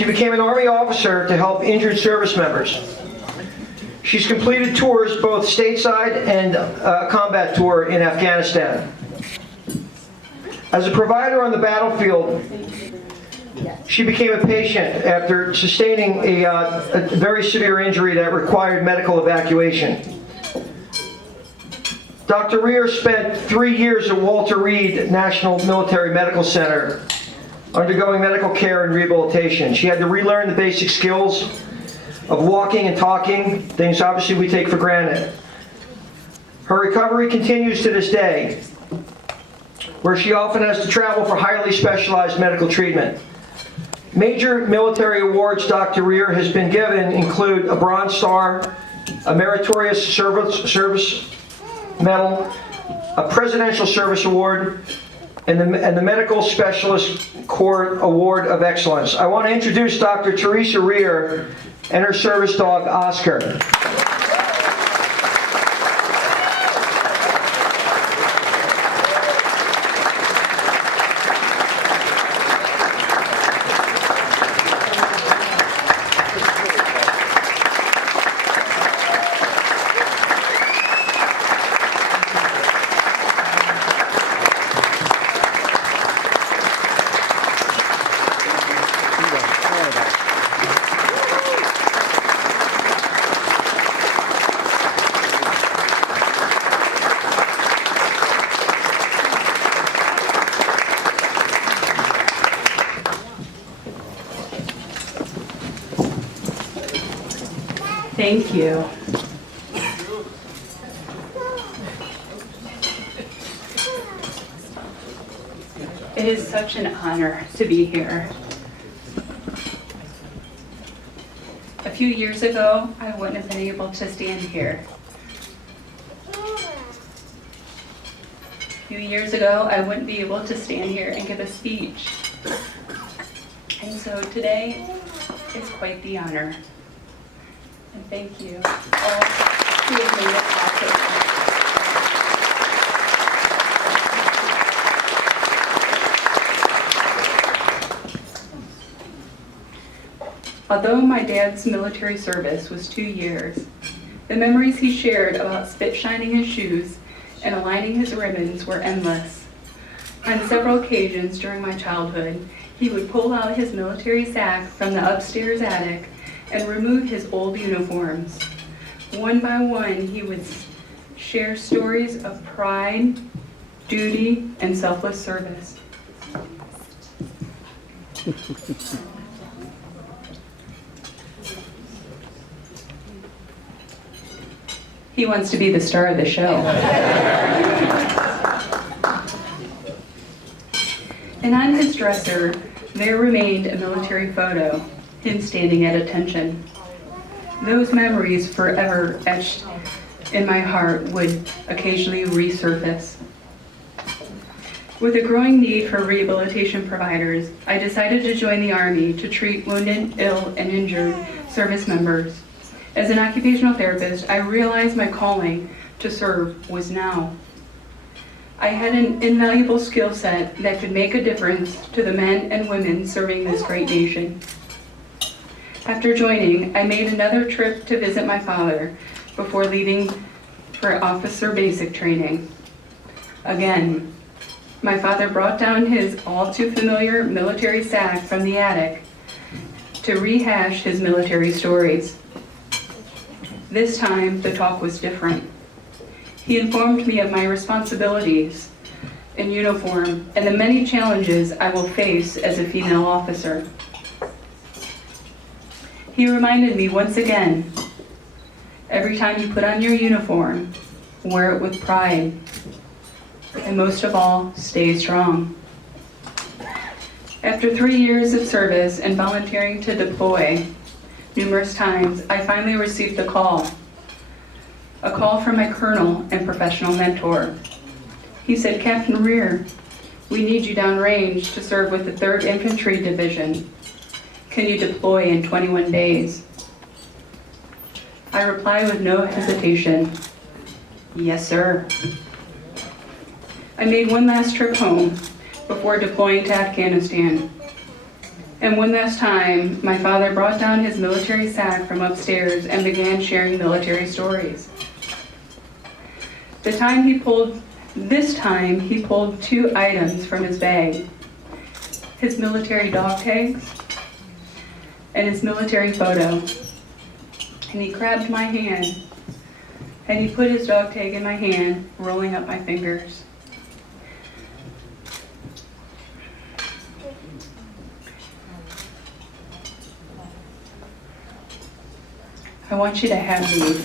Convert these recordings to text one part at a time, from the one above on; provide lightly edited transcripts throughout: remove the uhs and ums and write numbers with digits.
She became an Army officer to help injured service members. She's completed tours, both stateside and a combat tour in Afghanistan. As a provider on the battlefield, she became a patient after sustaining a very severe injury that required medical evacuation. Dr. Reer spent 3 years at Walter Reed National Military Medical Center undergoing medical care and rehabilitation. She had to relearn the basic skills of walking and talking, things obviously we take for granted. Her recovery continues to this day, where she often has to travel for highly specialized medical treatment. Major military awards Dr. Reer has been given include a Bronze Star, a Meritorious Service Medal, a Presidential Service Award, and the Medical Specialist Corps Award of Excellence. I want to introduce Dr. Theresa Reer and her service dog, Oscar. Thank you. It is such an honor to be here. A few years ago, I wouldn't have been able to stand here. A few years ago, I wouldn't be able to stand here and give a speech. And so today is quite the honor. And thank you all who have made it possible. Although my dad's military service was 2 years, the memories he shared about spit shining his shoes and aligning his ribbons were endless. On several occasions during my childhood, he would pull out his military sack from the upstairs attic and remove his old uniforms. One by one, he would share stories of pride, duty, and selfless service. He wants to be the star of the show. And on his dresser, there remained a military photo, him standing at attention. Those memories, forever etched in my heart, would occasionally resurface. With a growing need for rehabilitation providers, I decided to join the Army to treat wounded, ill, and injured service members. As an occupational therapist, I realized my calling to serve was now. I had an invaluable skill set that could make a difference to the men and women serving this great nation. After joining, I made another trip to visit my father before leaving for officer basic training. Again, my father brought down his all too familiar military sack from the attic to rehash his military stories. This time, the talk was different. He informed me of my responsibilities in uniform and the many challenges I will face as a female officer. He reminded me once again, every time you put on your uniform, wear it with pride, and most of all, stay strong. After 3 years of service and volunteering to deploy numerous times, I finally received a call from my colonel and professional mentor. He said, "Captain Reer, we need you downrange to serve with the 3rd Infantry Division. Can you deploy in 21 days? I replied with no hesitation, "Yes, sir." I made one last trip home before deploying to Afghanistan. And one last time, my father brought down his military sack from upstairs and began sharing military stories. This time he pulled 2 items from his bag: his military dog tags and his military photo. And he grabbed my hand and he put his dog tag in my hand, rolling up my fingers. I want you to have these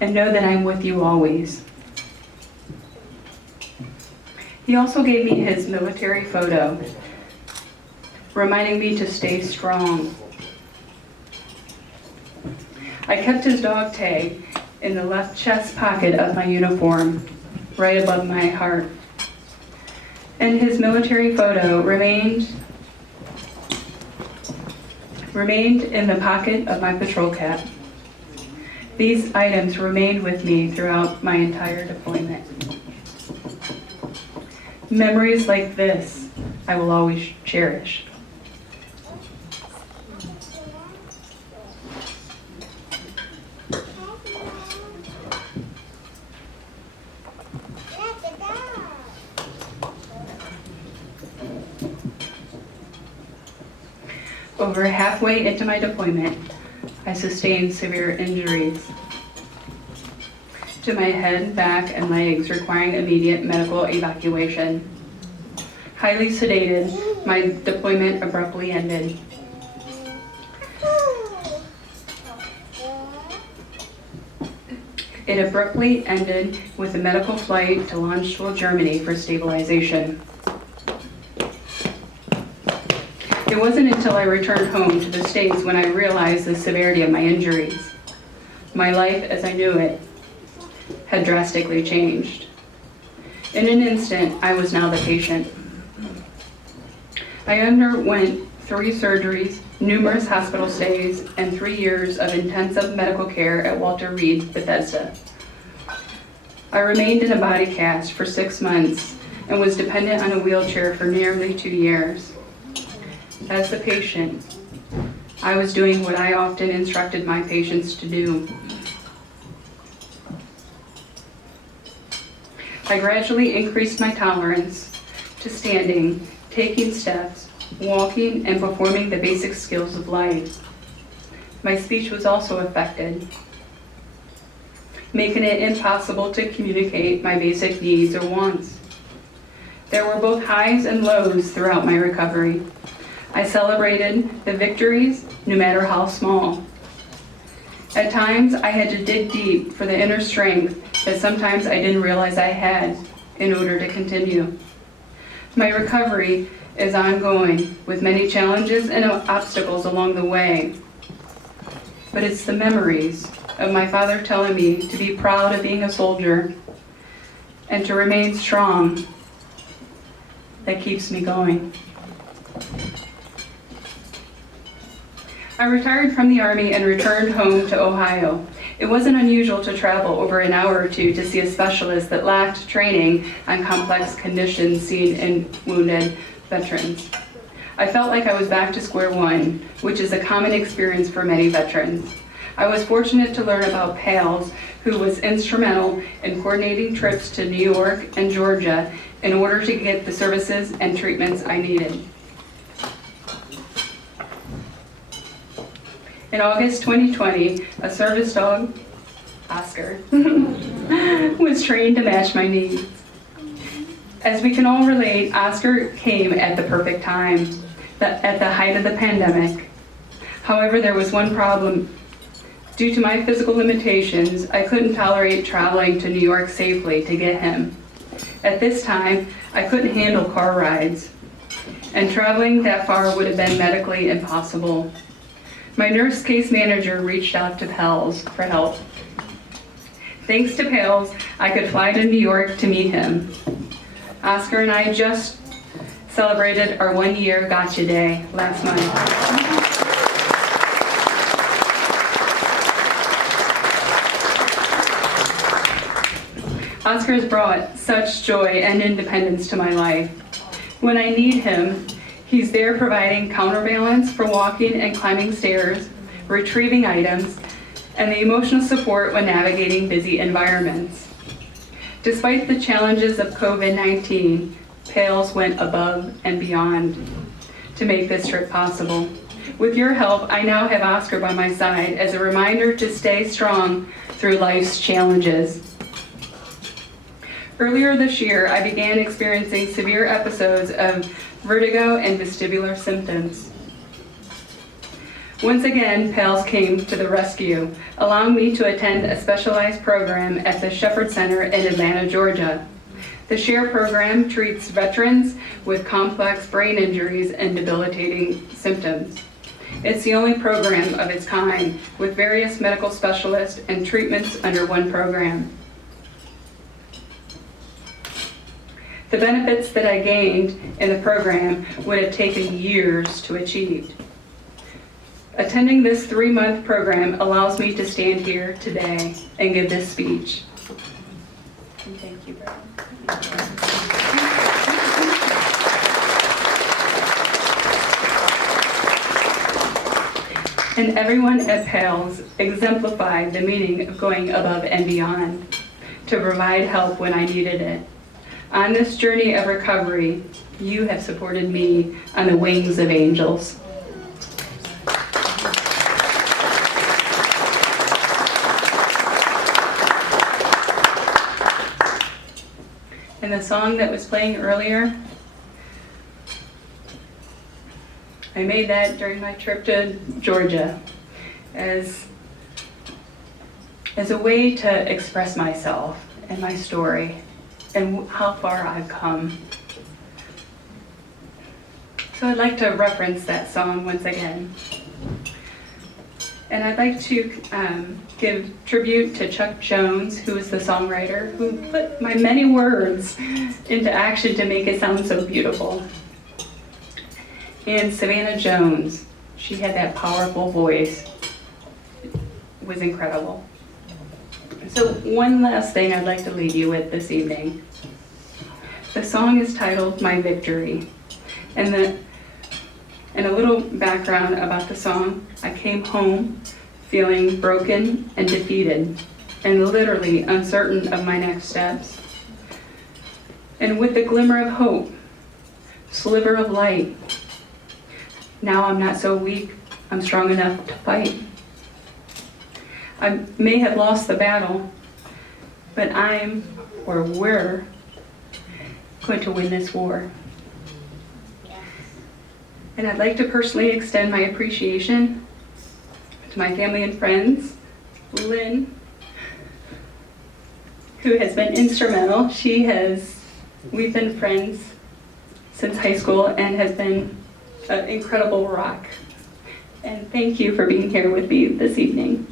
and know that I'm with you always. He also gave me his military photo, reminding me to stay strong. I kept his dog tag in the left chest pocket of my uniform, right above my heart. And his military photo remained in the pocket of my patrol cap. These items remained with me throughout my entire deployment. Memories like this, I will always cherish. Over halfway into my deployment, I sustained severe injuries to my head, back, and legs, requiring immediate medical evacuation. Highly sedated, my deployment abruptly ended. It abruptly ended with a medical flight to Landstuhl, Germany for stabilization. It wasn't until I returned home to the States when I realized the severity of my injuries. My life as I knew it had drastically changed. In an instant, I was now the patient. I underwent 3 surgeries, numerous hospital stays, and 3 years of intensive medical care at Walter Reed, Bethesda. I remained in a body cast for 6 months and was dependent on a wheelchair for nearly 2 years. As the patient, I was doing what I often instructed my patients to do. I gradually increased my tolerance to standing, taking steps, walking, and performing the basic skills of life. My speech was also affected, making it impossible to communicate my basic needs or wants. There were both highs and lows throughout my recovery. I celebrated the victories, no matter how small. At times, I had to dig deep for the inner strength that sometimes I didn't realize I had in order to continue. My recovery is ongoing, with many challenges and obstacles along the way. But it's the memories of my father telling me to be proud of being a soldier and to remain strong that keeps me going. I retired from the Army and returned home to Ohio. It wasn't unusual to travel over an hour or two to see a specialist that lacked training on complex conditions seen in wounded veterans. I felt like I was back to square one, which is a common experience for many veterans. I was fortunate to learn about PALS, who was instrumental in coordinating trips to New York and Georgia in order to get the services and treatments I needed. In August 2020, a service dog, Oscar, was trained to match my needs. As we can all relate, Oscar came at the perfect time, at the height of the pandemic. However, there was one problem. Due to my physical limitations, I couldn't tolerate traveling to New York safely to get him. At this time, I couldn't handle car rides, and traveling that far would have been medically impossible. My nurse case manager reached out to PALS for help. Thanks to PALS, I could fly to New York to meet him. Oscar and I just celebrated our 1-year Gotcha Day last month. Oscar has brought such joy and independence to my life. When I need him, he's there providing counterbalance for walking and climbing stairs, retrieving items, and the emotional support when navigating busy environments. Despite the challenges of COVID-19, PALS went above and beyond to make this trip possible. With your help, I now have Oscar by my side as a reminder to stay strong through life's challenges. Earlier this year, I began experiencing severe episodes of vertigo and vestibular symptoms. Once again, PALS came to the rescue, allowing me to attend a specialized program at the Shepherd Center in Atlanta, Georgia. The SHARE program treats veterans with complex brain injuries and debilitating symptoms. It's the only program of its kind, with various medical specialists and treatments under one program. The benefits that I gained in the program would have taken years to achieve. Attending this 3-month program allows me to stand here today and give this speech. And thank you, Brad. And everyone at PALS exemplified the meaning of going above and beyond to provide help when I needed it. On this journey of recovery, you have supported me on the wings of angels. And the song that was playing earlier, I made that during my trip to Georgia as a way to express myself and my story and how far I've come. So I'd like to reference that song once again. And I'd like to give tribute to Chuck Jones, who is the songwriter, who put my many words into action to make it sound so beautiful. And Savannah Jones, she had that powerful voice. It was incredible. So one last thing I'd like to leave you with this evening. The song is titled My Victory. And a little background about the song. I came home feeling broken and defeated and literally uncertain of my next steps. And with the glimmer of hope, sliver of light, now I'm not so weak, I'm strong enough to fight. I may have lost the battle, but we're going to win this war. And I'd like to personally extend my appreciation to my family and friends, Lynn, who has been instrumental. We've been friends since high school and has been an incredible rock. And thank you for being here with me this evening.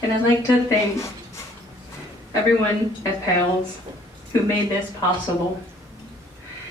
And I'd like to thank everyone at PALS who made this possible.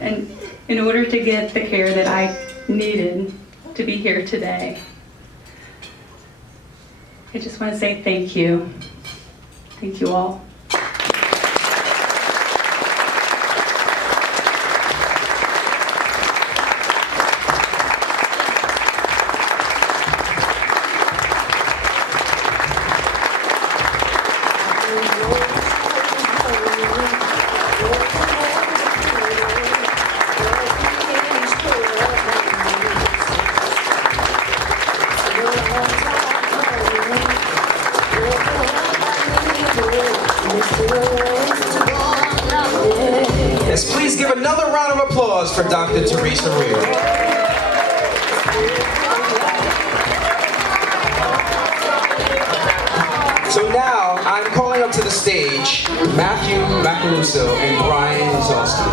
And in order to get the care that I needed to be here today, I just want to say thank you. Thank you all. Yes, please give another round of applause for Dr. Theresa Reer. So now I'm calling up to the stage Matthew Macaluso and Brian Zosky.